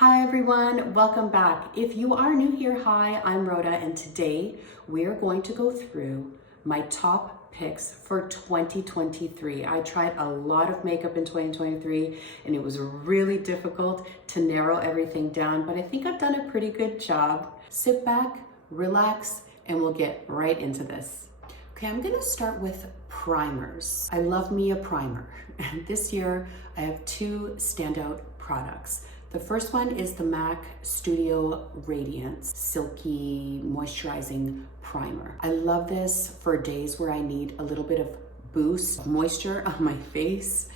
Hi everyone, welcome back. If you are new here, hi, I'm Rhoda, and today we're going to go through my top picks for 2023. I tried a lot of makeup in 2023 and it was really difficult to narrow everything down, but I think I've done a pretty good job. Sit back, relax, and we'll get right into this. Okay, I'm gonna start with primers. I love me a primer. This year I have two standout products. The first one is the MAC Studio Radiance Silky Moisturizing Primer. I love this for days where I need a little bit of boost of moisture on my face.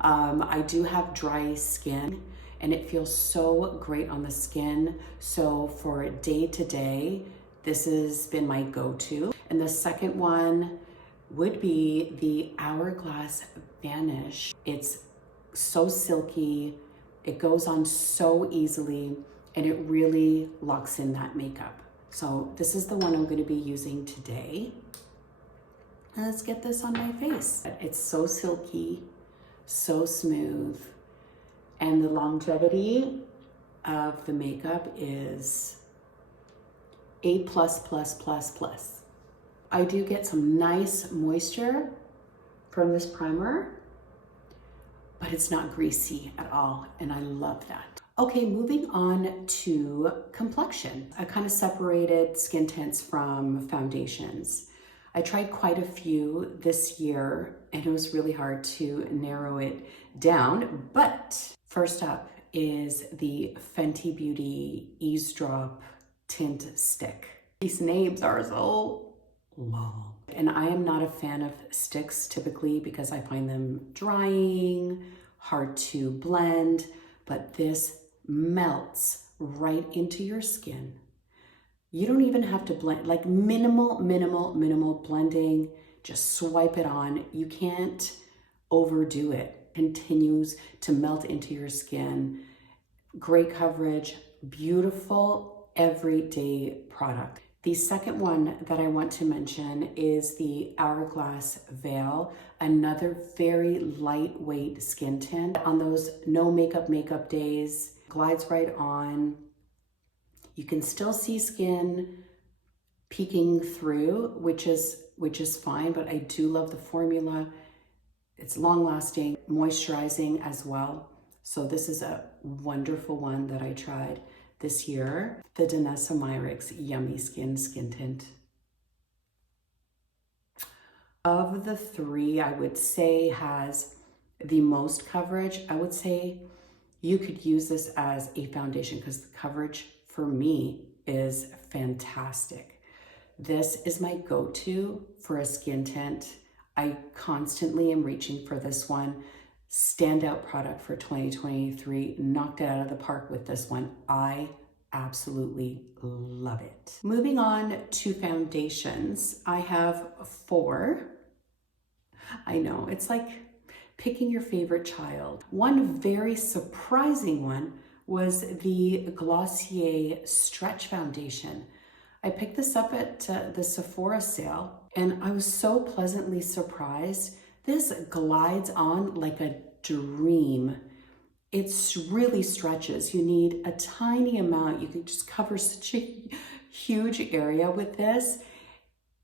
I do have dry skin and it feels so great on the skin. So for day to day, this has been my go-to. And the second one would be the Hourglass Vanish. It's so silky. It goes on so easily and it really locks in that makeup. So this is the one I'm going to be using today. And let's get this on my face. It's so silky, so smooth, and the longevity of the makeup is A++++. I do get some nice moisture from this primer, but it's not greasy at all, and I love that. Okay, moving on to complexion. I kind of separated skin tints from foundations. I tried quite a few this year, and it was really hard to narrow it down, but first up is the Fenty Beauty Eavesdrop Tint Stick. These names are so long. And I am not a fan of sticks typically because I find them drying, hard to blend, but this melts right into your skin. You don't even have to blend, like minimal blending, just swipe it on. You can't overdo it. Continues to melt into your skin. Great coverage, beautiful everyday product. The second one that I want to mention is the Hourglass Veil, another very lightweight skin tint. On those no makeup days, glides right on. You can still see skin peeking through, which is fine, but I do love the formula. It's long lasting, moisturizing as well. So this is a wonderful one that I tried this year, the Danessa Myricks Yummy Skin Tint. Of the three, I would say has the most coverage. I would say you could use this as a foundation because the coverage for me is fantastic. This is my go-to for a skin tint. I constantly am reaching for this one. Standout product for 2023, knocked it out of the park with this one. I absolutely love it. Moving on to foundations, I have 4. I know, it's like picking your favorite child. One very surprising one was the Glossier Stretch Foundation. I picked this up at the Sephora sale and I was so pleasantly surprised. This glides on like a dream. It really stretches. You need a tiny amount. You can just cover such a huge area with this.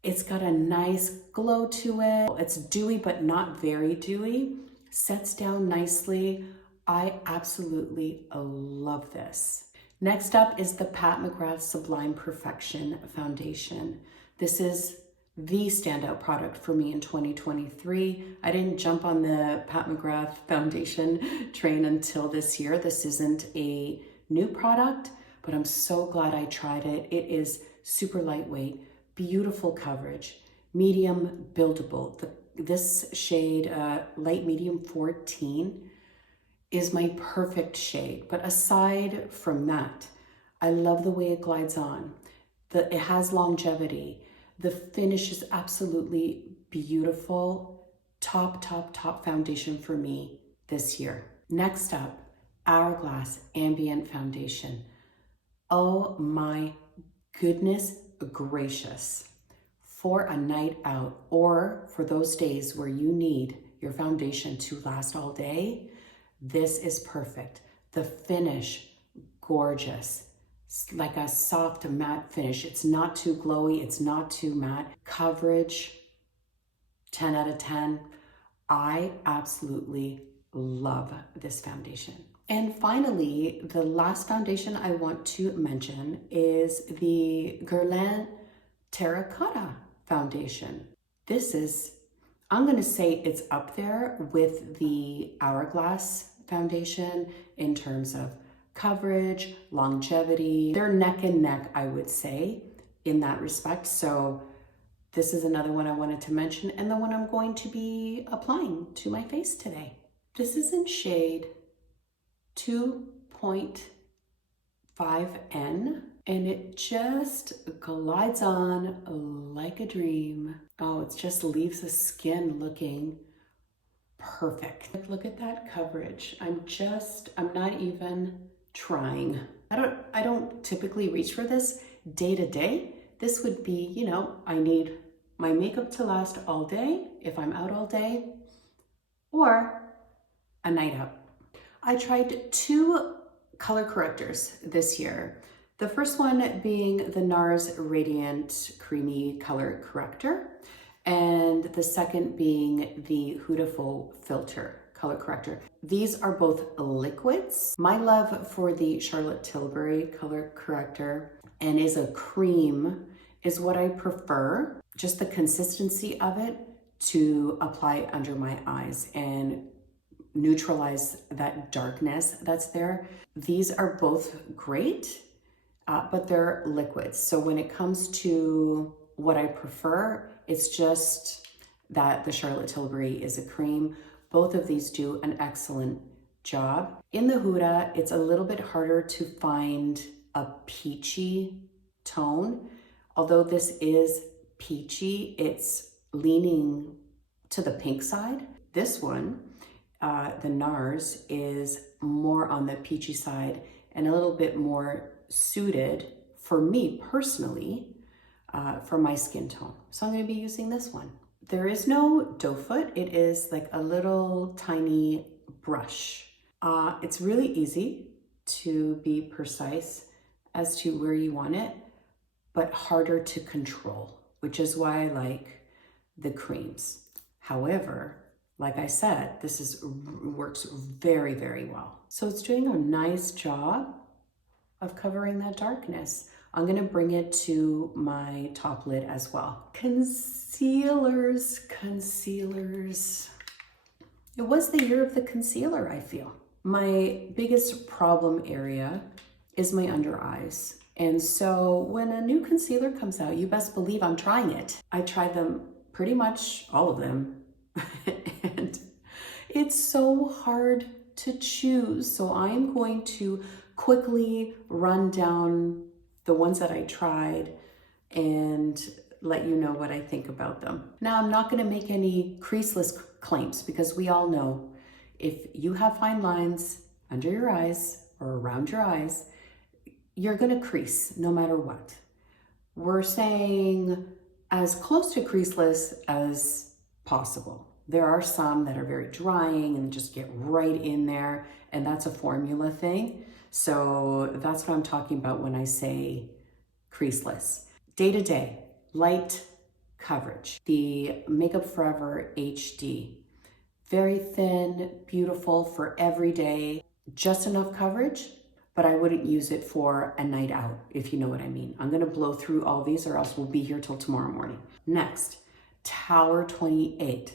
It's got a nice glow to it. It's dewy, but not very dewy. Sets down nicely. I absolutely love this. Next up is the Pat McGrath Sublime Perfection Foundation. This is the standout product for me in 2023. I didn't jump on the Pat McGrath foundation train until this year. This isn't a new product, but I'm so glad I tried it. It is super lightweight, beautiful coverage, medium buildable. This shade, light medium 14, is my perfect shade. But aside from that, I love the way it glides on. It has longevity. The finish is absolutely beautiful. Top foundation for me this year. Next up, Hourglass Ambient Foundation. Oh my goodness gracious. For a night out or for those days where you need your foundation to last all day, this is perfect. The finish, gorgeous. It's like a soft matte finish. It's not too glowy, it's not too matte. Coverage, 10 out of 10. I absolutely love this foundation. And finally, the last foundation I want to mention is the Guerlain Terracotta Foundation. This is, I'm gonna say it's up there with the Hourglass foundation in terms of coverage, longevity. They're neck and neck, I would say, in that respect. So this is another one I wanted to mention, and the one I'm going to be applying to my face today. This is in shade 2.5N, and it just glides on like a dream. Oh, it just leaves the skin looking perfect. Look at that coverage. I'm not even trying. I don't typically reach for this day to day. This would be, you know, I need my makeup to last all day if I'm out all day, or a night out. I tried 2 color correctors this year. The first one being the NARS Radiant Creamy Color Corrector, and the second being the Huda Faux Filter Color Corrector. These are both liquids. My love for the Charlotte Tilbury Color Corrector and is a cream is what I prefer. Just the consistency of it to apply under my eyes and neutralize that darkness that's there. These are both great, but they're liquids. So when it comes to what I prefer, it's just that the Charlotte Tilbury is a cream. Both of these do an excellent job. In the Huda, it's a little bit harder to find a peachy tone. Although this is peachy, it's leaning to the pink side. This one, the NARS, is more on the peachy side and a little bit more suited for me personally, for my skin tone. So I'm going to be using this one. There is no doe foot. It is like a little tiny brush. It's really easy to be precise as to where you want it, but harder to control, which is why I like the creams. However, like I said, this works very, very well. So it's doing a nice job of covering that darkness. I'm gonna bring it to my top lid as well. Concealers. It was the year of the concealer, I feel. My biggest problem area is my under eyes. And so when a new concealer comes out, you best believe I'm trying it. I tried them, pretty much all of them, and it's so hard to choose. So I'm going to quickly run down the ones that I tried and let you know what I think about them. Now, I'm not going to make any creaseless claims because we all know if you have fine lines under your eyes or around your eyes, you're going to crease no matter what. We're saying as close to creaseless as possible. There are some that are very drying and just get right in there, and that's a formula thing. So that's what I'm talking about when I say creaseless. Day to day, light coverage. The Makeup Forever HD. Very thin, beautiful for every day. Just enough coverage, but I wouldn't use it for a night out, if you know what I mean. I'm gonna blow through all these or else we'll be here till tomorrow morning. Next, Tower 28.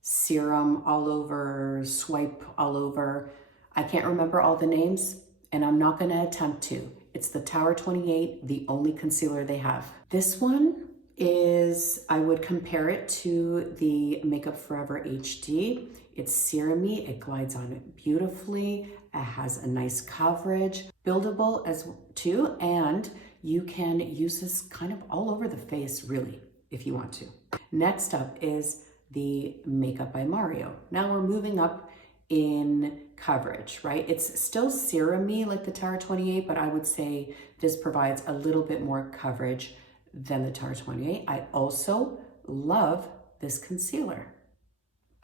Serum all over, swipe all over. I can't remember all the names and I'm not gonna attempt to. It's the Tower 28, the only concealer they have. This one is, I would compare it to the Makeup Forever HD. It's serum-y, it glides on it beautifully. It has a nice coverage, buildable as too, and you can use this kind of all over the face, really, if you want to. Next up is the Makeup by Mario. Now we're moving up in coverage, right? It's still serum-y like the Tower 28, but I would say this provides a little bit more coverage than the Tower 28. I also love this concealer.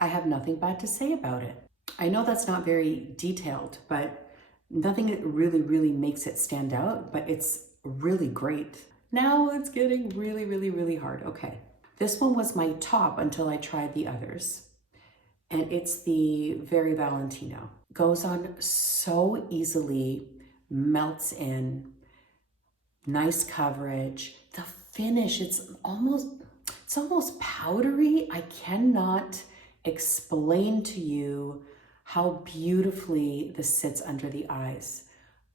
I have nothing bad to say about it. I know that's not very detailed, but Nothing that really makes it stand out, but it's really great. Now it's getting really hard. Okay. This one was my top until I tried the others. And it's the Very Valentino. Goes on so easily, melts in, nice coverage. The finish, it's almost powdery. I cannot explain to you how beautifully this sits under the eyes.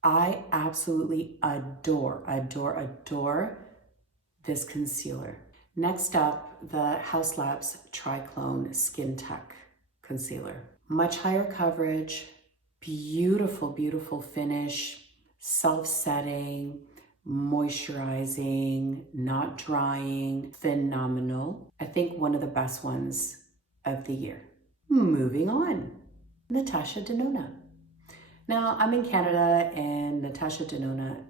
I absolutely adore this concealer. Next up, the Haus Labs Triclone Skin Tech Concealer. Much higher coverage, beautiful finish, self-setting, moisturizing, not drying, phenomenal. I think one of the best ones of the year. Moving on, Natasha Denona. Now, I'm in Canada and Natasha Denona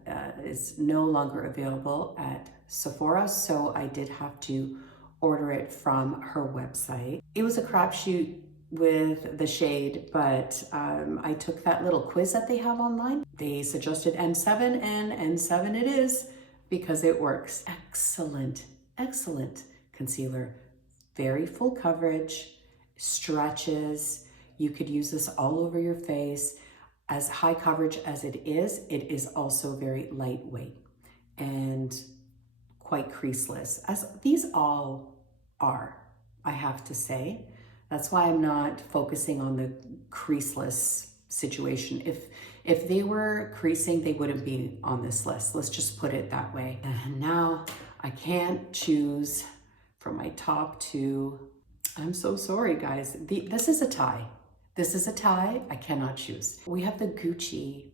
is no longer available at Sephora, so I did have to order it from her website. It was a crapshoot with the shade, but I took that little quiz that they have online. They suggested N7 and N7 it is because it works. Excellent concealer. Very full coverage, stretches. You could use this all over your face. As high coverage as it is also very lightweight and quite creaseless, as these all are, I have to say. That's why I'm not focusing on the creaseless situation. If they were creasing, they wouldn't be on this list. Let's just put it that way. And now I can't choose from my top two. I'm so sorry, guys. This is a tie. This is a tie. I cannot choose. We have the Gucci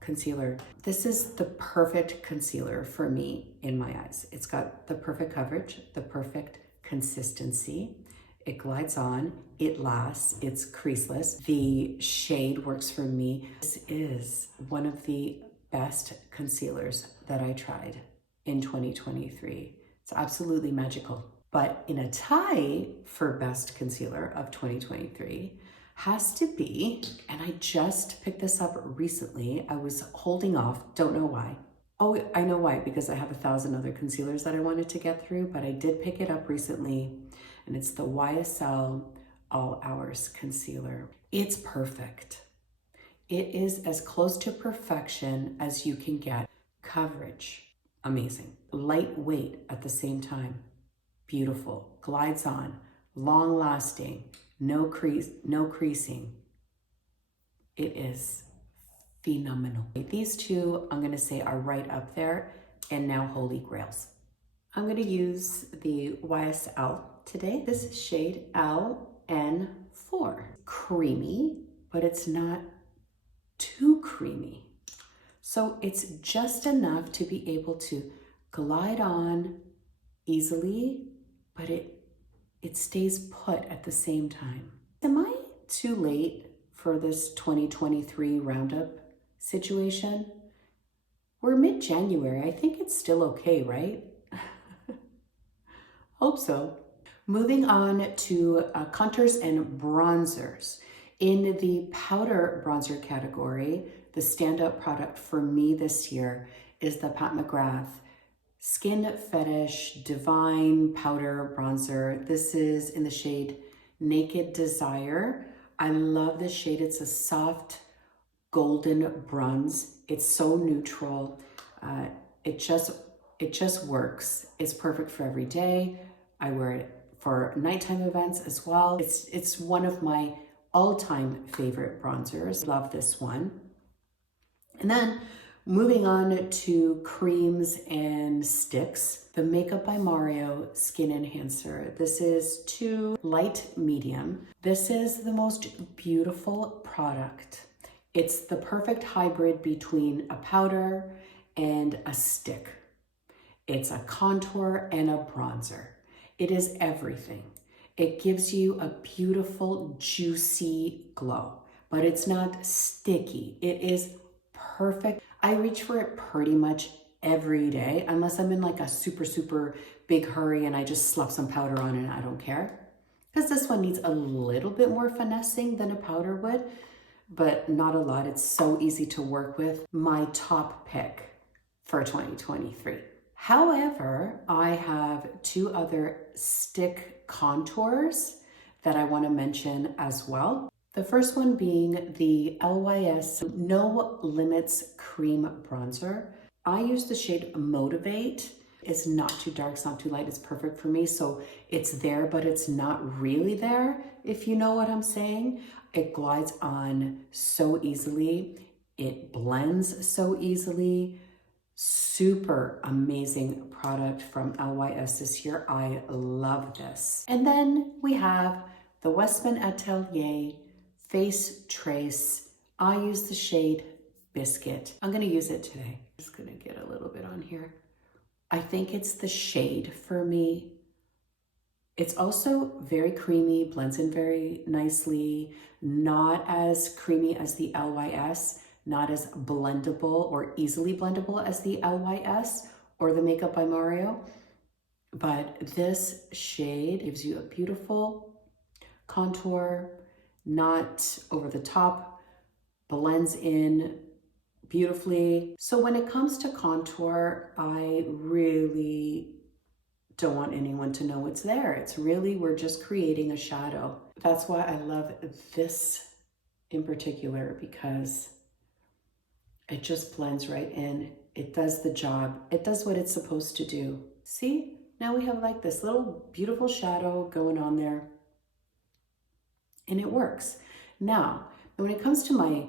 concealer. This is the perfect concealer for me in my eyes. It's got the perfect coverage, the perfect consistency. It glides on, it lasts, it's creaseless. The shade works for me. This is one of the best concealers that I tried in 2023. It's absolutely magical. But in a tie for best concealer of 2023 has to be, and I just picked this up recently. I was holding off, don't know why. Oh, I know why, because I have 1,000 other concealers that I wanted to get through, but I did pick it up recently, and it's the YSL All Hours Concealer. It's perfect. It is as close to perfection as you can get. Coverage, amazing. Lightweight at the same time, beautiful. Glides on, long lasting, no creasing. It is phenomenal. These two, I'm gonna say, are right up there and now holy grails. I'm gonna use the YSL today. This is shade LN4. Creamy, but it's not too creamy. So it's just enough to be able to glide on easily, but it stays put at the same time. Am I too late for this 2023 roundup situation? We're mid-January. I think it's still okay, right? Hope so. Moving on to contours and bronzers. In the powder bronzer category, the standout product for me this year is the Pat McGrath Skin Fetish Divine Powder Bronzer. This is in the shade Naked Desire. I love this shade. It's a soft golden bronze. It's so neutral. It just works. It's perfect for every day. I wear it for nighttime events as well. It's one of my all-time favorite bronzers. Love this one. And then moving on to creams and sticks, the Makeup by Mario Skin Enhancer. This is 2 light medium. This is the most beautiful product. It's the perfect hybrid between a powder and a stick. It's a contour and a bronzer. It is everything. It gives you a beautiful, juicy glow, but it's not sticky. It is perfect. I reach for it pretty much every day, unless I'm in like a super big hurry and I just slap some powder on and I don't care. Because this one needs a little bit more finessing than a powder would, but not a lot. It's so easy to work with. My top pick for 2023. However, I have two other stick contours that I want to mention as well. The first one being the LYS No Limits Cream Bronzer. I use the shade Motivate. It's not too dark, it's not too light, it's perfect for me. So it's there, but it's not really there, if you know what I'm saying. It glides on so easily. It blends so easily. Super amazing product from LYS this year. I love this. And then we have the Westman Atelier Face Trace. I use the shade Biscuit. I'm gonna use it today. Just gonna get a little bit on here. I think it's the shade for me. It's also very creamy, blends in very nicely, not as creamy as the LYS, not as blendable or easily blendable as the LYS or the Makeup by Mario. But this shade gives you a beautiful contour, not over the top, blends in beautifully. So when it comes to contour, I really don't want anyone to know it's there. It's really, we're just creating a shadow. That's why I love this in particular, because it just blends right in. It does the job. It does what it's supposed to do. See, now we have like this little beautiful shadow going on there, and it works. Now, when it comes to my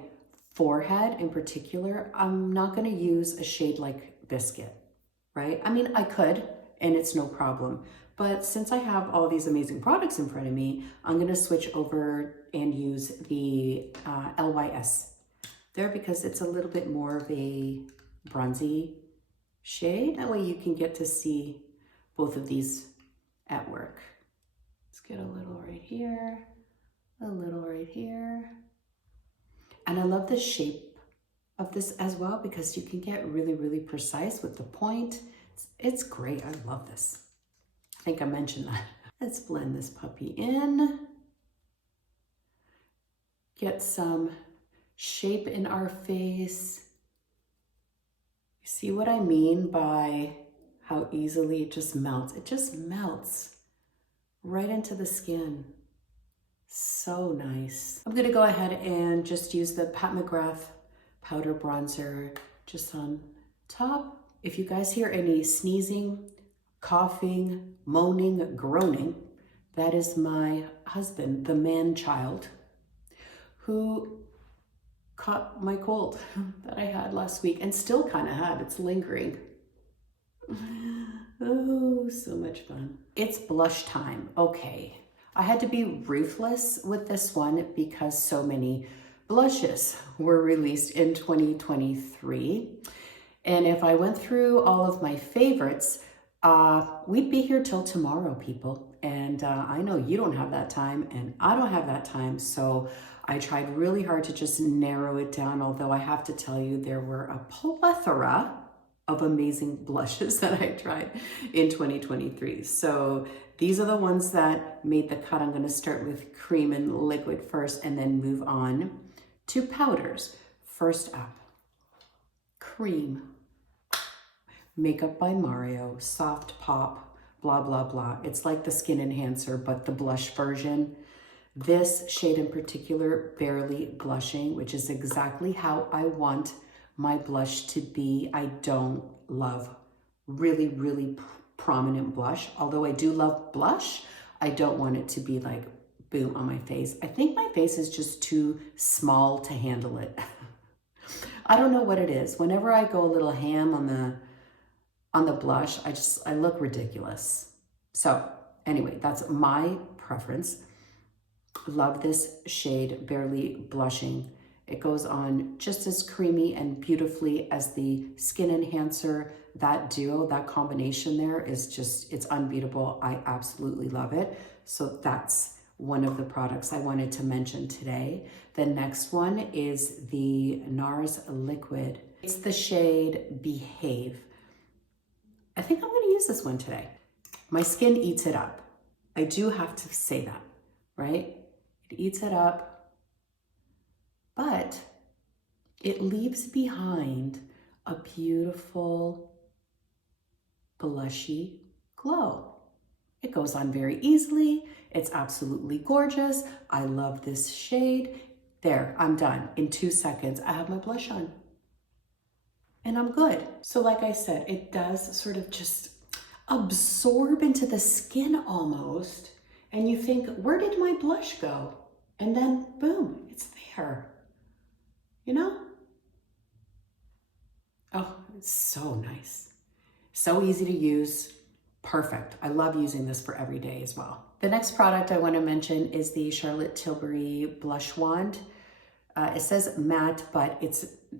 forehead in particular, I'm not gonna use a shade like Biscuit, right? I mean, I could, and it's no problem. But since I have all these amazing products in front of me, I'm gonna switch over and use the LYS there, because it's a little bit more of a bronzy shade. That way you can get to see both of these at work. Let's get a little right here, a little right here. And I love the shape of this as well, because you can get really, really precise with the point. It's great. I love this. I think I mentioned that. Let's blend this puppy in. Get some shape in our face. You see what I mean by how easily it just melts? It just melts right into the skin. So nice. I'm gonna go ahead and just use the Pat McGrath powder bronzer just on top. If you guys hear any sneezing, coughing, moaning, groaning, that is my husband, the man-child, who caught my cold that I had last week and still kind of have. It's lingering. Oh, so much fun. It's blush time. Okay. I had to be ruthless with this one because so many blushes were released in 2023. And if I went through all of my favorites, we'd be here till tomorrow, people. And I know you don't have that time and I don't have that time. So I tried really hard to just narrow it down, although I have to tell you there were a plethora of amazing blushes that I tried in 2023. So these are the ones that made the cut. I'm going to start with cream and liquid first and then move on to powders. First up, cream. Makeup by Mario, soft pop, blah, blah, blah. It's like the skin enhancer, but the blush version. This shade in particular, Barely Blushing, which is exactly how I want my blush to be. I don't love really, really prominent blush. Although I do love blush, I don't want it to be like boom on my face. I think my face is just too small to handle it. I don't know what it is. Whenever I go a little ham on the blush, I look ridiculous. So anyway, that's my preference. Love this shade, Barely Blushing. It goes on just as creamy and beautifully as the skin enhancer. That duo, that combination there is just, it's unbeatable. I absolutely love it. So that's one of the products I wanted to mention today. The next one is the NARS Liquid. It's the shade Behave. I think I'm going to use this one today. My skin eats it up. I do have to say that, right? It eats it up, but it leaves behind a beautiful blushy glow. It goes on very easily. It's absolutely gorgeous. I love this shade. There, I'm done. In 2 seconds, I have my blush on and I'm good. So like I said, it does sort of just absorb into the skin almost. And you think, where did my blush go? And then boom, it's there, you know? Oh, it's so nice. So easy to use. Perfect. I love using this for every day as well. The next product I want to mention is the Charlotte Tilbury Blush Wand. It says matte, but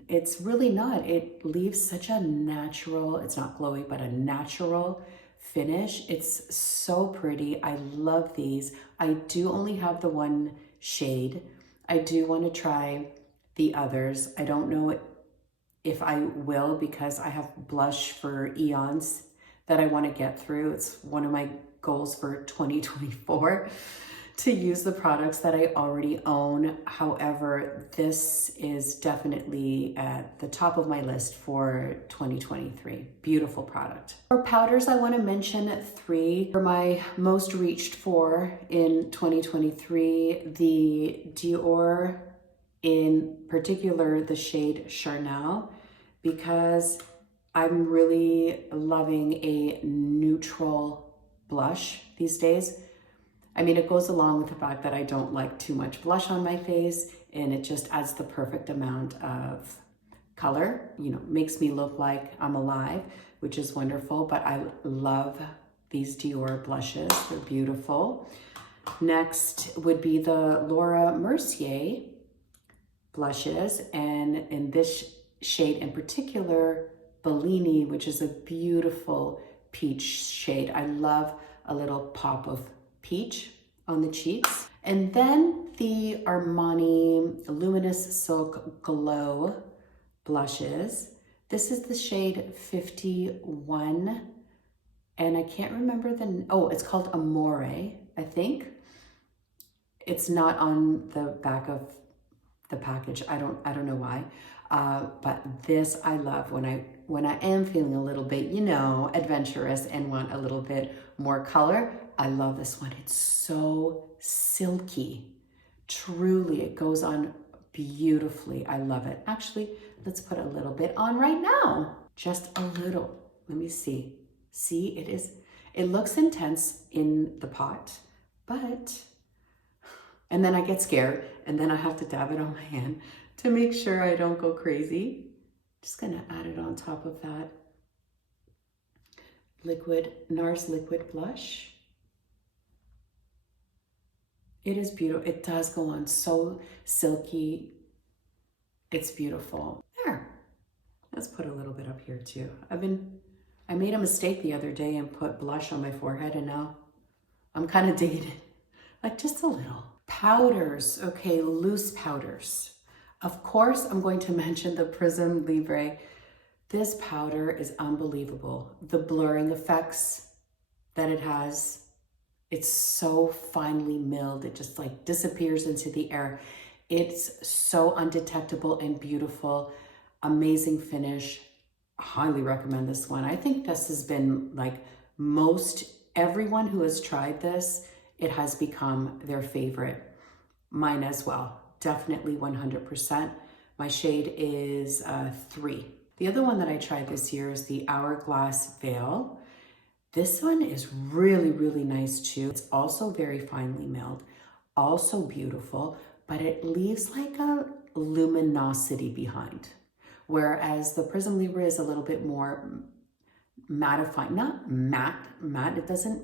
it's really not. It leaves such a natural, it's not glowy, but a natural finish. It's so pretty. I love these. I do only have the one shade. I do want to try the others. I don't know if I will because I have blush for eons that I want to get through. It's one of my goals for 2024 to use the products that I already own. However, this is definitely at the top of my list for 2023. Beautiful product. For powders, I want to mention 3 for my most reached for in 2023. The Dior, in particular the shade Charnel, because I'm really loving a neutral blush these days. I mean, it goes along with the fact that I don't like too much blush on my face, and it just adds the perfect amount of color, you know, makes me look like I'm alive, which is wonderful. But I love these Dior blushes. They're beautiful. Next would be the Laura Mercier blushes, and in this shade in particular, Bellini, which is a beautiful peach shade. I love a little pop of peach on the cheeks. And then the Armani Luminous Silk Glow blushes. This is the shade 51, and I can't remember it's called Amore, I think. It's not on the back of the package. I don't know why. But this I love when I am feeling a little bit, you know, adventurous and want a little bit more color. I love this one. It's so silky. Truly, it goes on beautifully. I love it. Actually, let's put a little bit on right now. Just a little. Let me see. See, it looks intense in the pot, but, and then I get scared and then I have to dab it on my hand to make sure I don't go crazy. Just gonna add it on top of that NARS liquid blush. It is beautiful. It does go on so silky. It's beautiful. There, let's put a little bit up here too. I made a mistake the other day and put blush on my forehead, and now I'm kind of digging it, like just a little. Powders, okay, loose powders. Of course, I'm going to mention the Prism Libre. This powder is unbelievable. The blurring effects that it has, it's so finely milled. It just like disappears into the air. It's so undetectable and beautiful. Amazing finish. Highly recommend this one. I think this has been like everyone who has tried this, it has become their favorite. Mine as well. Definitely 100%. My shade is 3. The other one that I tried this year is the Hourglass Veil. This one is really, really nice too. It's also very finely milled, also beautiful, but it leaves like a luminosity behind. Whereas the Prism Libre is a little bit more mattifying, not matte, it doesn't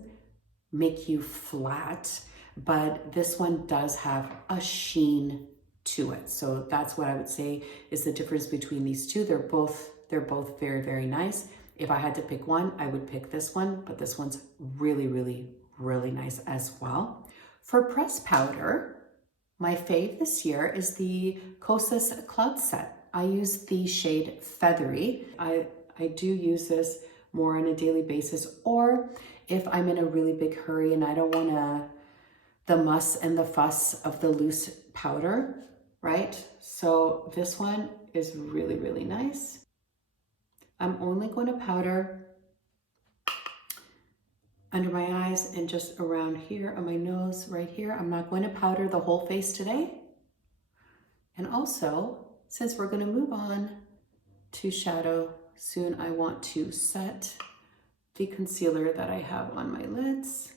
make you flat, but this one does have a sheen to it. So that's what I would say is the difference between these two. They're both very, very nice. If I had to pick one, I would pick this one, but this one's really, really, really nice as well. For pressed powder, my fave this year is the Kosas Cloud Set. I use the shade Feathery. I do use this more on a daily basis, or if I'm in a really big hurry and I don't want the muss and the fuss of the loose powder, right? So this one is really, really nice. I'm only going to powder under my eyes and just around here on my nose, right here. I'm not going to powder the whole face today. And also, since we're going to move on to shadow soon, I want to set the concealer that I have on my lids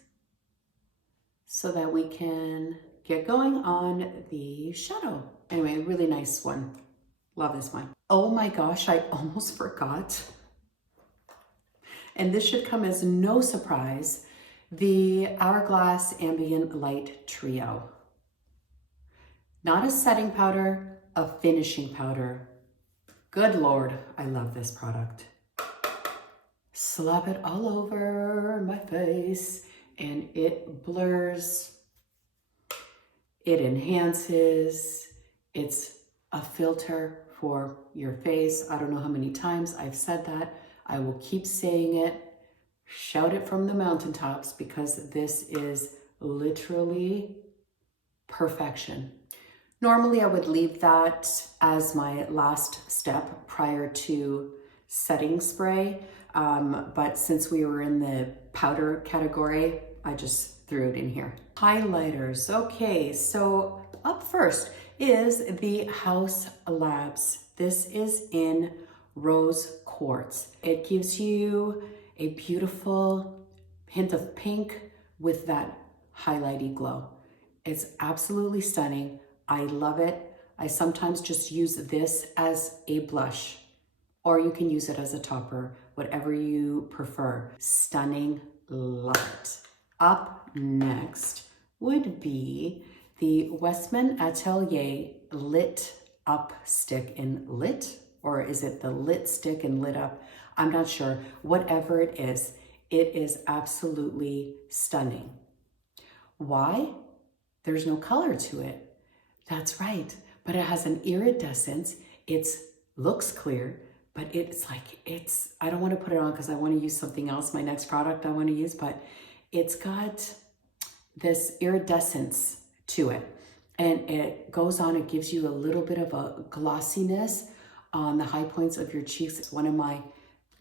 so that we can get going on the shadow. Anyway, really nice one. Love this one. Oh my gosh, I almost forgot. And this should come as no surprise, the Hourglass Ambient Light Trio. Not a setting powder, a finishing powder. Good Lord, I love this product. Slap it all over my face and it blurs, it enhances, it's a filter for your face. I don't know how many times I've said that. I will keep saying it, shout it from the mountaintops, because this is literally perfection. Normally I would leave that as my last step prior to setting spray, but since we were in the powder category, I just threw it in here. Highlighters, okay, so up first is the House Labs. This is in Rose Quartz. It gives you a beautiful hint of pink with that highlighty glow. It's absolutely stunning. I love it. I sometimes just use this as a blush, or you can use it as a topper, whatever you prefer. Stunning, love it. Up next would be the Westman Atelier Lit Up Stick in Lit, or is it the Lit Stick and Lit Up? I'm not sure. Whatever it is absolutely stunning. Why? There's no color to it. That's right, but it has an iridescence. It looks clear, but I don't want to put it on because I want to use something else, my next product I want to use, but it's got this iridescence to it. And it goes on, it gives you a little bit of a glossiness on the high points of your cheeks. It's one of my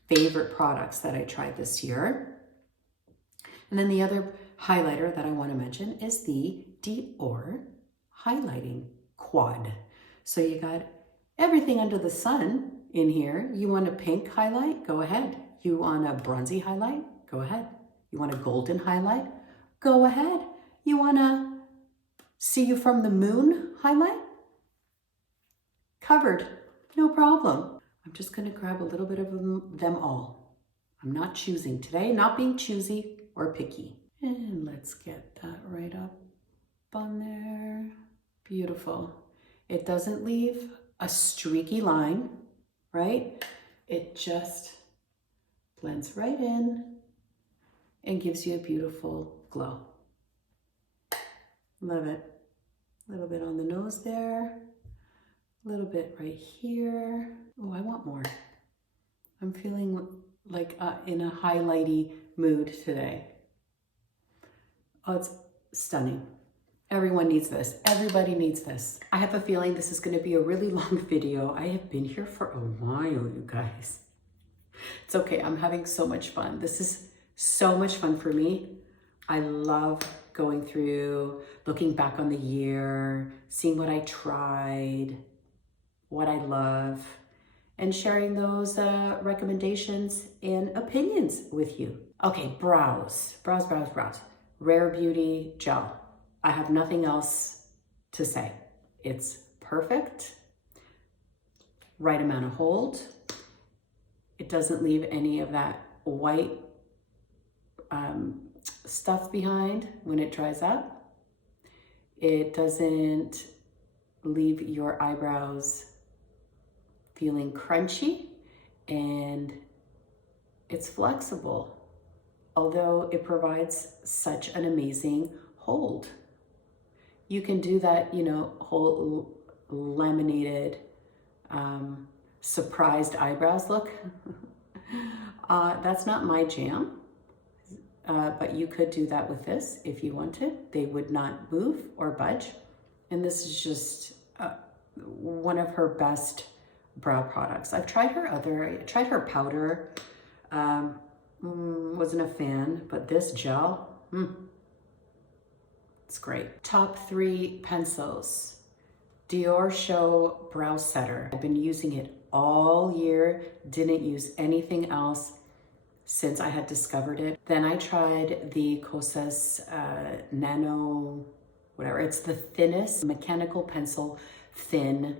favorite products that I tried this year. And then the other highlighter that I want to mention is the Dior Highlighting Quad. So you got everything under the sun in here. You want a pink highlight? Go ahead. You want a bronzy highlight? Go ahead. You want a golden highlight? Go ahead. You want to see you from the moon highlight? Covered. No problem. I'm just going to grab a little bit of them all. I'm not choosing today, not being choosy or picky. And let's get that right up on there. Beautiful. It doesn't leave a streaky line, right? It just blends right in and gives you a beautiful glow. Love it. A little bit on the nose there, a little bit right here. Oh, I want more. I'm feeling like in a highlighty mood today. Oh, it's stunning. Everyone needs this. Everybody needs this. I have a feeling this is going to be a really long video. I have been here for a while, you guys. It's okay. I'm having so much fun. This is so much fun for me. I love going through, looking back on the year, seeing what I tried, what I love, and sharing those recommendations and opinions with you. Okay, brows. Rare Beauty Gel. I have nothing else to say. It's perfect, right amount of hold. It doesn't leave any of that white stuff behind when it dries up. It doesn't leave your eyebrows feeling crunchy, and it's flexible, although it provides such an amazing hold. You can do that, you know, whole laminated, surprised eyebrows look. That's not my jam, but you could do that with this if you wanted. They would not move or budge. And this is just one of her best brow products. I tried her powder, wasn't a fan, but this gel, it's great. Top 3 pencils. Dior Show Brow Setter. I've been using it all year, didn't use anything else since I had discovered it. Then I tried the Kosas Nano, whatever. It's the thinnest mechanical pencil, thin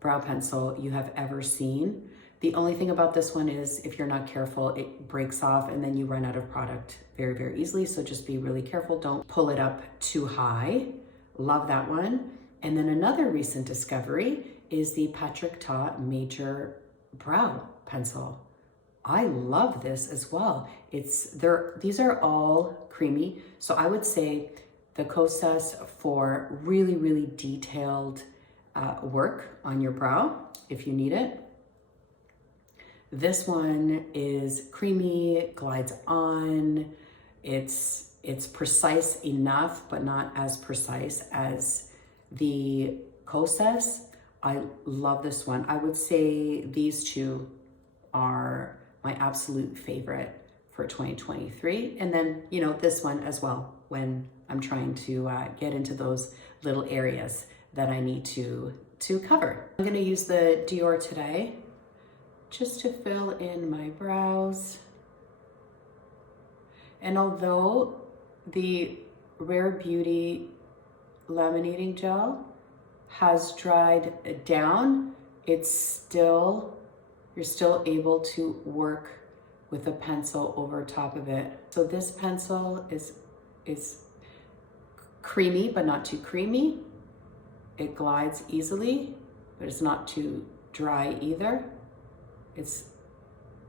brow pencil you have ever seen. The only thing about this one is if you're not careful, it breaks off and then you run out of product very, very easily. So just be really careful. Don't pull it up too high. Love that one. And then another recent discovery is the Patrick Ta Major Brow Pencil. I love this as well. These are all creamy. So I would say the Kosas for really, really detailed work on your brow, if you need it. This one is creamy, glides on. It's precise enough, but not as precise as the Kosas. I love this one. I would say these two are my absolute favorite for 2023. And then, you know, this one as well, when I'm trying to get into those little areas that I need to cover. I'm gonna use the Dior today just to fill in my brows. And although the Rare Beauty laminating gel has dried down, you're still able to work with a pencil over top of it. So this pencil is creamy, but not too creamy. It glides easily, but it's not too dry either. It's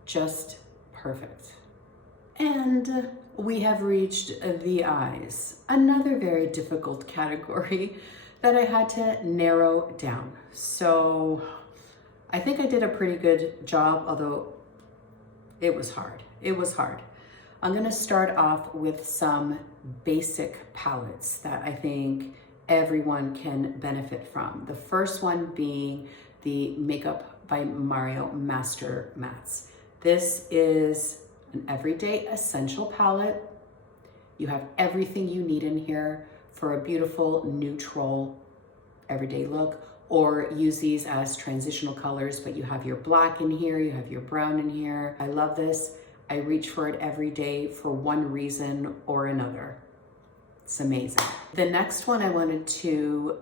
just perfect. And we have reached the eyes, another very difficult category that I had to narrow down. So I think I did a pretty good job, although it was hard. It was hard. I'm gonna start off with some basic palettes that I think everyone can benefit from. The first one being the Makeup by Mario Master Mattes. This is an everyday essential palette. You have everything you need in here for a beautiful, neutral, everyday look, or use these as transitional colors, but you have your black in here, you have your brown in here. I love this. I reach for it every day for one reason or another. It's amazing. The next one I wanted to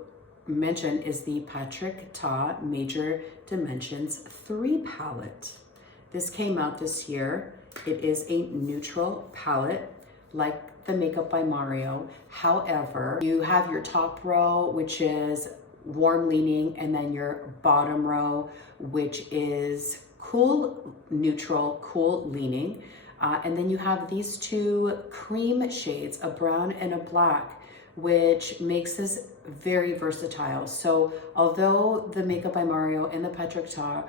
mention is the Patrick Ta Major Dimensions 3 palette. This came out this year. It is a neutral palette like the Makeup by Mario. However, you have your top row, which is warm leaning, and then your bottom row, which is cool, neutral, cool leaning. And then you have these two cream shades, a brown and a black, which makes this very versatile. So although the Makeup by Mario and the Patrick Ta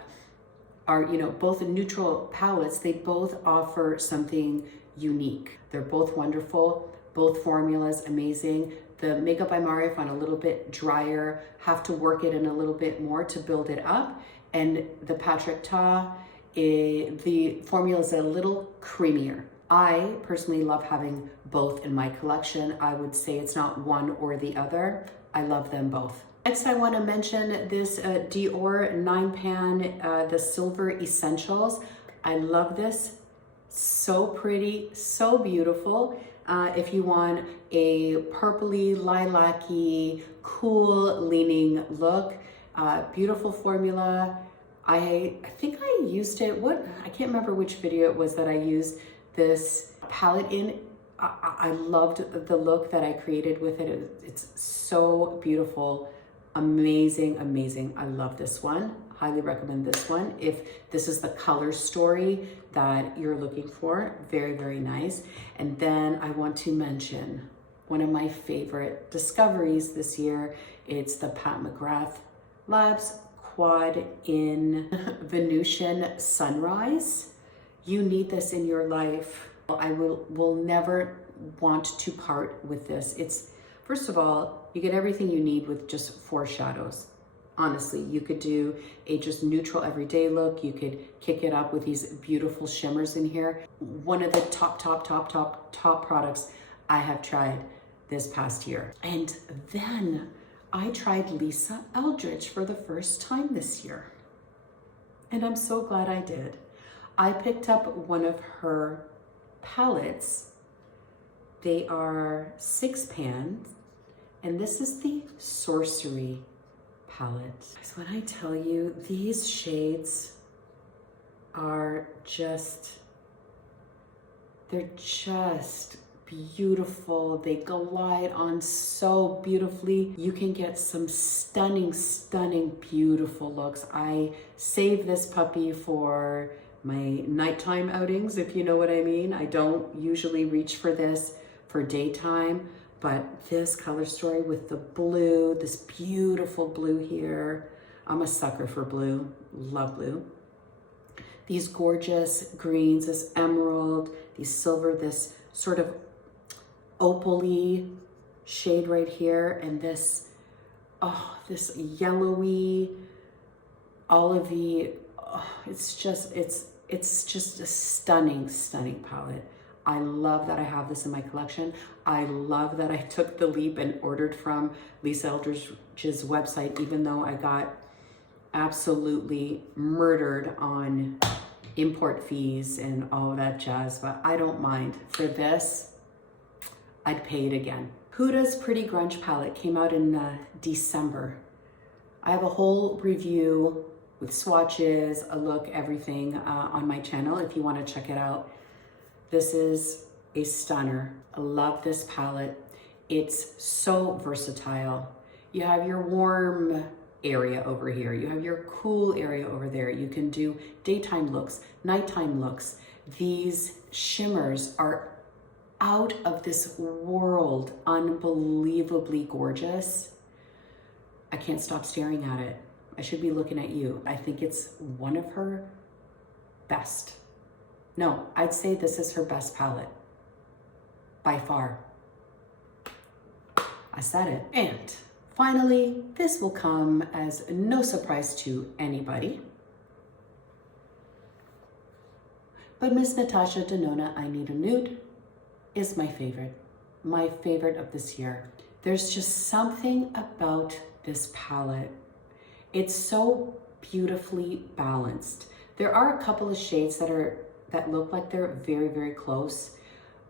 are, you know, both neutral palettes, they both offer something unique. They're both wonderful, both formulas amazing. The Makeup by Mario, I find a little bit drier, have to work it in a little bit more to build it up. And the Patrick Ta, the formula is a little creamier. I personally love having both in my collection. I would say it's not one or the other. I love them both. Next, I want to mention this Dior 9-pan, the Silver Essentials. I love this. So pretty, so beautiful. If you want a purpley, lilac-y, cool leaning look, beautiful formula. I think I used it, I can't remember which video it was that I used this palette in. I loved the look that I created with it. It's so beautiful, amazing, amazing. I love this one. Highly recommend this one. If this is the color story that you're looking for, very, very nice. And then I want to mention one of my favorite discoveries this year. It's the Pat McGrath Labs Quad in Venusian Sunrise. You need this in your life. I will never want to part with this. It's, first of all, you get everything you need with just 4 shadows Honestly, you could do a just neutral everyday look. You could kick it up with these beautiful shimmers in here. One of the top products I have tried this past year. And then I tried Lisa Eldridge for the first time this year. And I'm so glad I did. I picked up one of her palettes. They are 6 pans, and this is the Sorcery palette. So when I tell you, these shades are they're just beautiful. They glide on so beautifully. You can get some stunning, beautiful looks. I save this puppy for my nighttime outings, if you know what I mean. I don't usually reach for this for daytime, but this color story with the blue, this beautiful blue here. I'm a sucker for blue, love blue. These gorgeous greens, this emerald, these silver, this sort of opal-y shade right here, and this, this yellowy, olivey, it's just a stunning palette. I love that I have this in my collection. I love that I took the leap and ordered from Lisa Eldridge's website, even though I got absolutely murdered on import fees and all that jazz, but I don't mind. For this, I'd pay it again. Huda's Pretty Grunge palette came out in December. I have a whole review with swatches, a look, everything on my channel if you want to check it out. This is a stunner. I love this palette. It's so versatile. You have your warm area over here. You have your cool area over there. You can do daytime looks, nighttime looks. These shimmers are out of this world, unbelievably gorgeous. I can't stop staring at it. I should be looking at you. I think it's one of her best. No, I'd say this is her best palette by far. I said it. And finally, this will come as no surprise to anybody, but Miss Natasha Denona, I Need a Nude is my favorite of this year. There's just something about this palette. It's so beautifully balanced. There are a couple of shades that look like they're very close,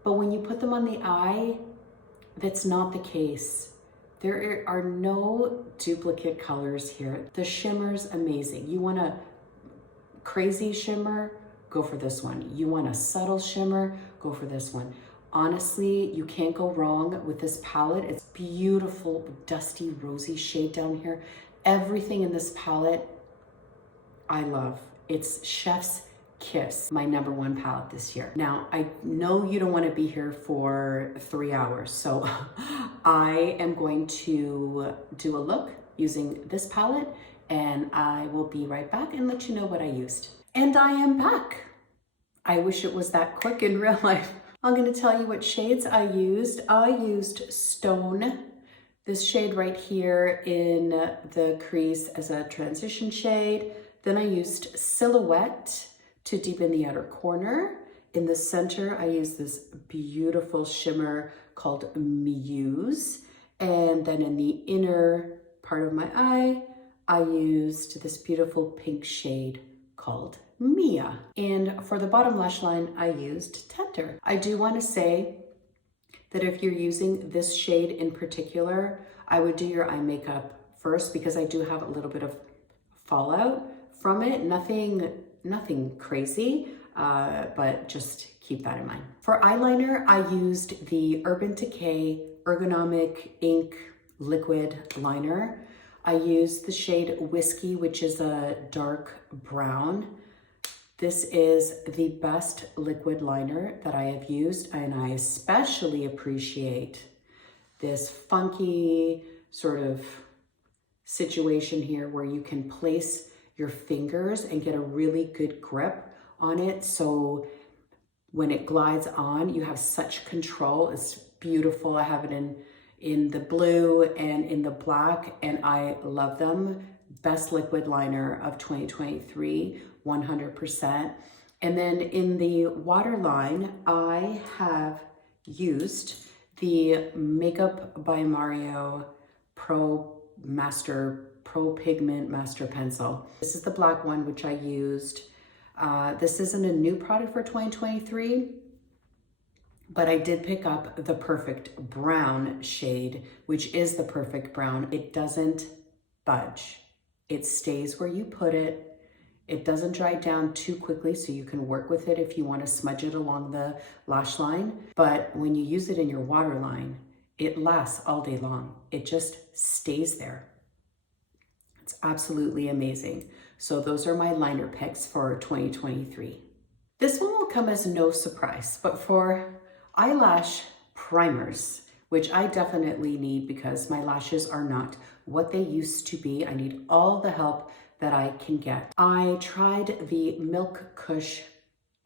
but when you put them on the eye, that's not the case. There are no duplicate colors here. The shimmer's amazing. You want a crazy shimmer, go for this one. You want a subtle shimmer, go for this one. Honestly, you can't go wrong with this palette. It's beautiful, dusty, rosy shade down here. Everything in this palette, I love. It's chef's kiss, my #1 palette this year. Now, I know you don't want to be here for 3 hours, so I am going to do a look using this palette, and I will be right back and let you know what I used. And I am back. I wish it was that quick in real life. I'm going to tell you what shades I used. I used Stone, this shade right here in the crease as a transition shade. Then I used Silhouette to deepen the outer corner. In the center, I used this beautiful shimmer called Muse. And then in the inner part of my eye, I used this beautiful pink shade called Mia. And for the bottom lash line, I used Tender. I do want to say that if you're using this shade in particular, I would do your eye makeup first because I do have a little bit of fallout from it. Nothing crazy, but just keep that in mind. For eyeliner, I used the Urban Decay Ergonomic Ink Liquid Liner. I used the shade Whiskey, which is a dark brown. This is the best liquid liner that I have used, and I especially appreciate this funky sort of situation here where you can place your fingers and get a really good grip on it. So when it glides on, you have such control. It's beautiful. I have it in the blue and in the black, and I love them. best liquid liner of 2023, 100%. And then in the waterline, I have used the Makeup by Mario Pro Pigment Master Pencil. This is the black one, which I used. This isn't a new product for 2023, but I did pick up the perfect brown shade, which is the perfect brown. It doesn't budge. It stays where you put it. It doesn't dry down too quickly, so you can work with it if you want to smudge it along the lash line. But when you use it in your waterline, it lasts all day long. It just stays there. It's absolutely amazing. So those are my liner picks for 2023. This one will come as no surprise, but for eyelash primers, which I definitely need because my lashes are not what they used to be. I need all the help that I can get. I tried the Milk Kush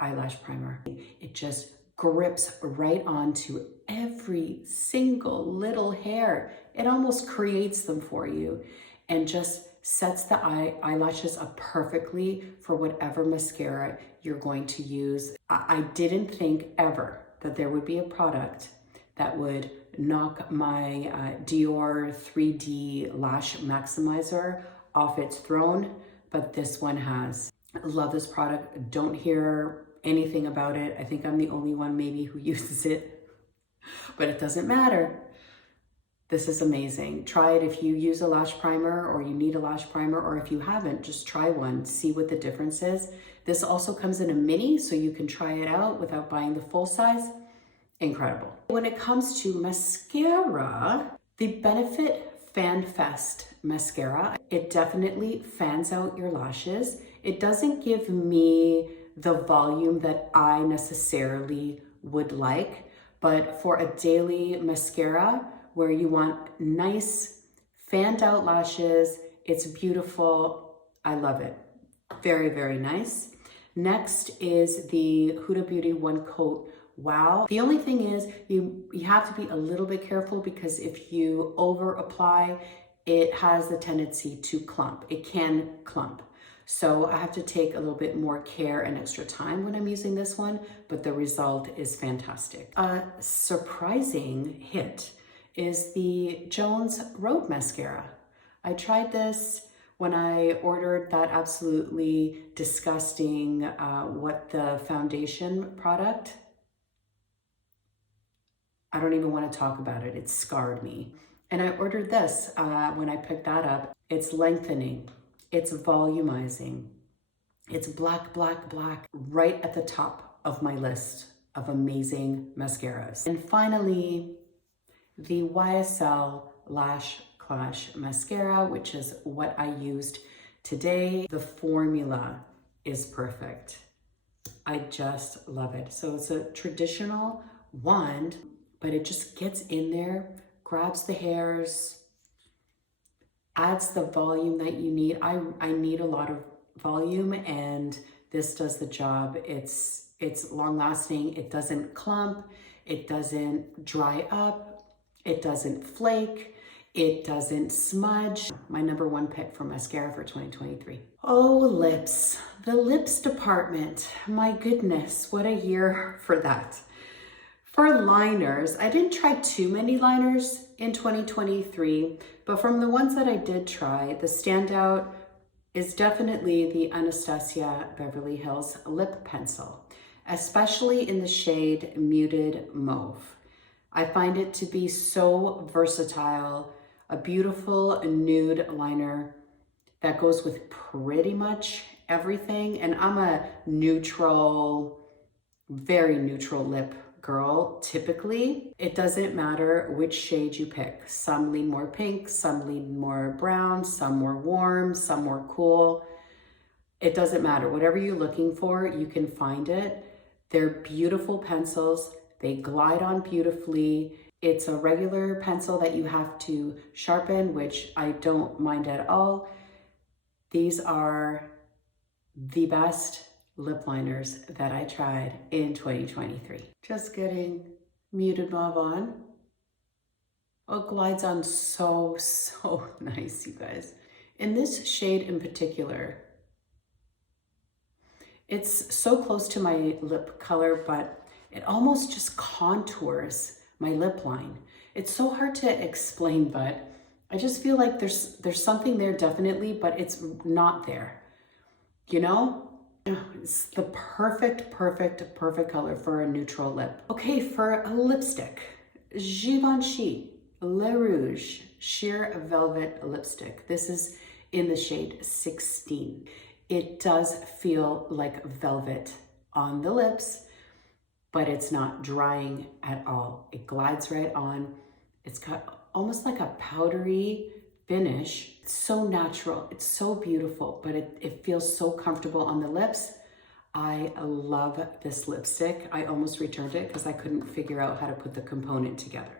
eyelash primer. It just grips right onto every single little hair. It almost creates them for you and just sets the eyelashes up perfectly for whatever mascara you're going to use. I didn't think ever that there would be a product that would knock my Dior 3D Lash Maximizer off its throne, but this one has. I love this product. Don't hear anything about it. I think I'm the only one maybe who uses it, but it doesn't matter. This is amazing. Try it if you use a lash primer or you need a lash primer, or if you haven't, just try one, see what the difference is. This also comes in a mini, so you can try it out without buying the full size. Incredible. When it comes to mascara, the Benefit Fan Fest mascara, it definitely fans out your lashes. It doesn't give me the volume that I necessarily would like, but for a daily mascara where you want nice fanned out lashes, it's beautiful. I love it. Very, very nice. Next is the Huda Beauty One Coat Wow. The only thing is you have to be a little bit careful because if you over apply, it has the tendency to clump. It can clump. So I have to take a little bit more care and extra time when I'm using this one, but the result is fantastic. A surprising hit is the Jones Road Mascara. I tried this when I ordered that absolutely disgusting What the Foundation product. I don't even want to talk about it. It scarred me. And I ordered this when I picked that up. It's lengthening. It's volumizing. It's black, black, black, right at the top of my list of amazing mascaras. And finally, the YSL Lash Clash Mascara, which is what I used today. The formula is perfect. I just love it. So it's a traditional wand, but it just gets in there, grabs the hairs, adds the volume that you need. I need a lot of volume, and this does the job. It's long lasting. It doesn't clump. It doesn't dry up. It doesn't flake. It doesn't smudge. My number one pick for mascara for 2023. Oh, lips. The lips department. My goodness, what a year for that. For liners, I didn't try too many liners in 2023, but from the ones that I did try, the standout is definitely the Anastasia Beverly Hills Lip Pencil, especially in the shade Muted Mauve. I find it to be so versatile, a beautiful nude liner that goes with pretty much everything. And I'm a neutral, very neutral lip girl, typically. It doesn't matter which shade you pick. Some lean more pink, some lean more brown, some more warm, some more cool. It doesn't matter. Whatever you're looking for, you can find it. They're beautiful pencils. They glide on beautifully. It's a regular pencil that you have to sharpen, which I don't mind at all. These are the best lip liners that I tried in 2023. Just getting Muted Mauve on. Oh, it glides on so nice, you guys. In this shade in particular, it's so close to my lip color, but it almost just contours my lip line. It's so hard to explain, but I just feel like there's something there definitely, but it's not there. You know? It's the perfect color for a neutral lip. Okay, for a lipstick, Givenchy Le Rouge Sheer Velvet Lipstick. This is in the shade 16. It does feel like velvet on the lips, but it's not drying at all. It glides right on. It's got almost like a powdery finish. It's so natural, it's so beautiful, but it feels so comfortable on the lips. I love this lipstick. I almost returned it because I couldn't figure out how to put the component together.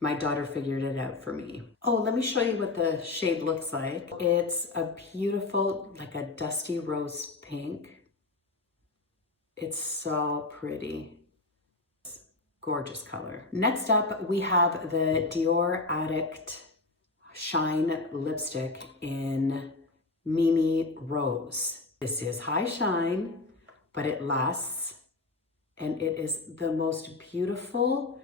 My daughter figured it out for me. Oh, let me show you what the shade looks like. It's a beautiful, like a dusty rose pink. It's so pretty. Gorgeous color. Next up, we have the Dior Addict Shine Lipstick in Mimi Rose. This is high shine, but it lasts, and it is the most beautiful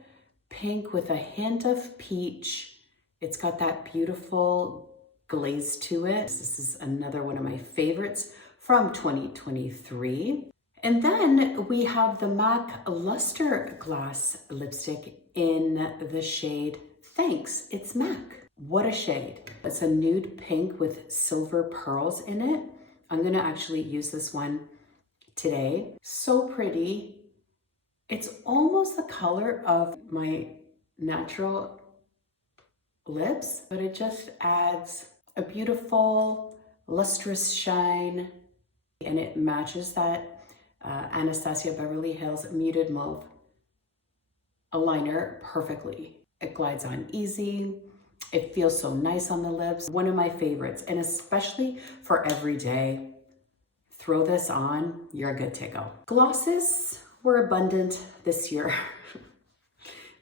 pink with a hint of peach. It's got that beautiful glaze to it. This is another one of my favorites from 2023. And then we have the MAC Luster Glass Lipstick in the shade Thanks, It's MAC. What a shade. It's a nude pink with silver pearls in it. I'm gonna actually use this one today. So pretty. It's almost the color of my natural lips, but it just adds a beautiful lustrous shine, and it matches that Anastasia Beverly Hills Muted Mauve eyeliner perfectly. It glides on easy. It feels so nice on the lips. One of my favorites, and especially for every day. Throw this on, you're good to go. Glosses were abundant this year.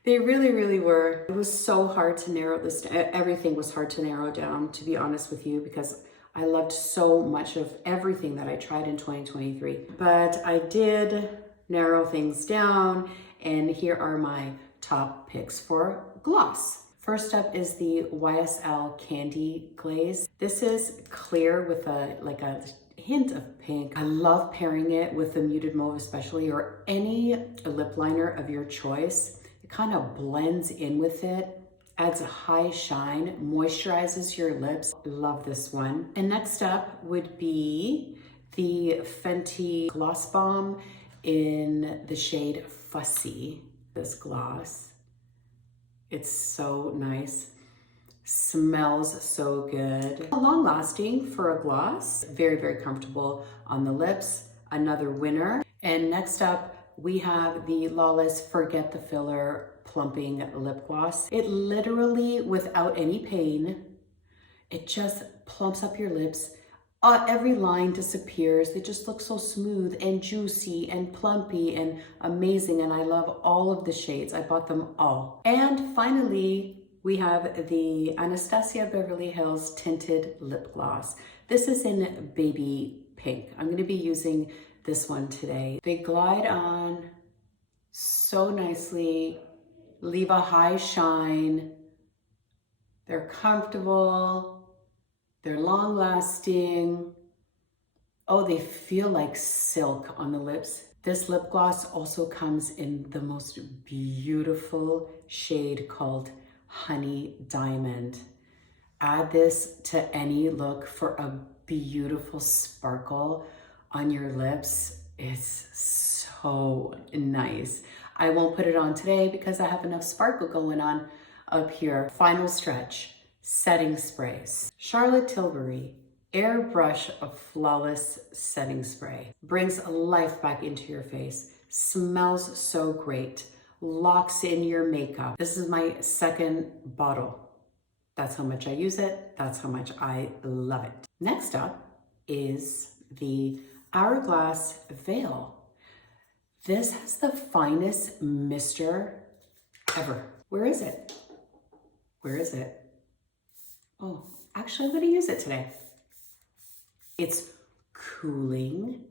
They really were. It was so hard to narrow this down. Everything was hard to narrow down, to be honest with you, because I loved so much of everything that I tried in 2023. But I did narrow things down, and here are my top picks for gloss. First up is the YSL Candy Glaze. This is clear with a hint of pink. I love pairing it with the Muted Mauve especially, or any lip liner of your choice. It kind of blends in with it, adds a high shine, moisturizes your lips. Love this one. And next up would be the Fenty Gloss Bomb in the shade Fussy. This gloss, it's so nice. Smells so good. Long lasting for a gloss. Very comfortable on the lips. Another winner. And next up, we have the Lawless Forget the Filler Plumping Lip Gloss. It literally, without any pain, it just plumps up your lips. Every line disappears. They just look so smooth and juicy and plumpy and amazing. And I love all of the shades. I bought them all. And finally, we have the Anastasia Beverly Hills Tinted Lip Gloss. This is in baby pink. I'm going to be using this one today. They glide on so nicely, leave a high shine. They're comfortable. They're long lasting. Oh, they feel like silk on the lips. This lip gloss also comes in the most beautiful shade called Honey Diamond. Add this to any look for a beautiful sparkle on your lips. It's so nice. I won't put it on today because I have enough sparkle going on up here. Final stretch, setting sprays. Charlotte Tilbury Airbrush of Flawless Setting Spray. Brings life back into your face. Smells so great. Locks in your makeup. This is my second bottle. That's how much I use it. That's how much I love it. Next up is the Hourglass Veil. This has the finest mister ever. Where is it? Where is it? Oh, Actually, I'm going to use it today. It's cooling.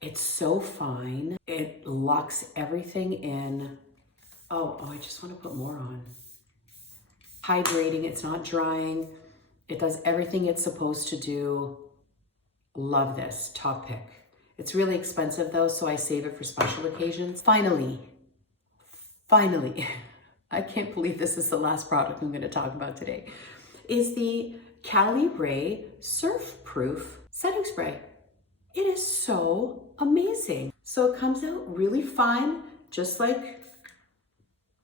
It's so fine. It locks everything in. Oh, I just want to put more on. Hydrating, it's not drying. It does everything it's supposed to do. Love this, top pick. It's really expensive though, so I save it for special occasions. Finally, I can't believe this is the last product I'm going to talk about today, is the Cali Ray Surf Proof Setting Spray. It is so amazing. So it comes out really fine, just like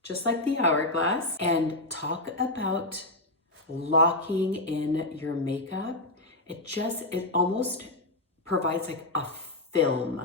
the Hourglass. And talk about locking in your makeup. It almost provides like a film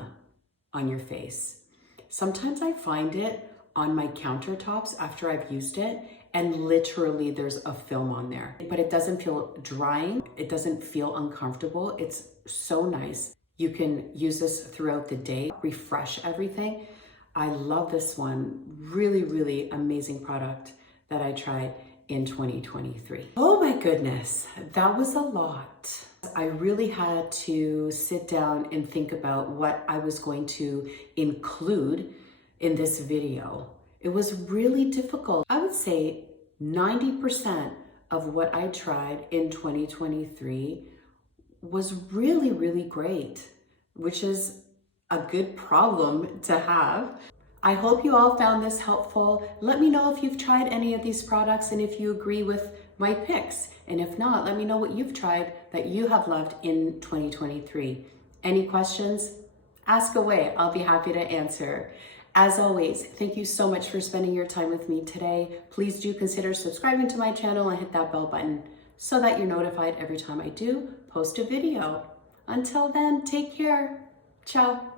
on your face. Sometimes I find it on my countertops after I've used it, and literally there's a film on there, but it doesn't feel drying. It doesn't feel uncomfortable. It's so nice. You can use this throughout the day, refresh everything. I love this one. Really, really amazing product that I tried in 2023. Oh my goodness, that was a lot. I really had to sit down and think about what I was going to include in this video. It was really difficult. I would say 90% of what I tried in 2023 was really, really great, which is a good problem to have. I hope you all found this helpful. Let me know if you've tried any of these products and if you agree with my picks. And if not, let me know what you've tried that you have loved in 2023. Any questions? Ask away. I'll be happy to answer. As always, thank you so much for spending your time with me today. Please do consider subscribing to my channel and hit that bell button so that you're notified every time I do post a video. Until then, take care. Ciao.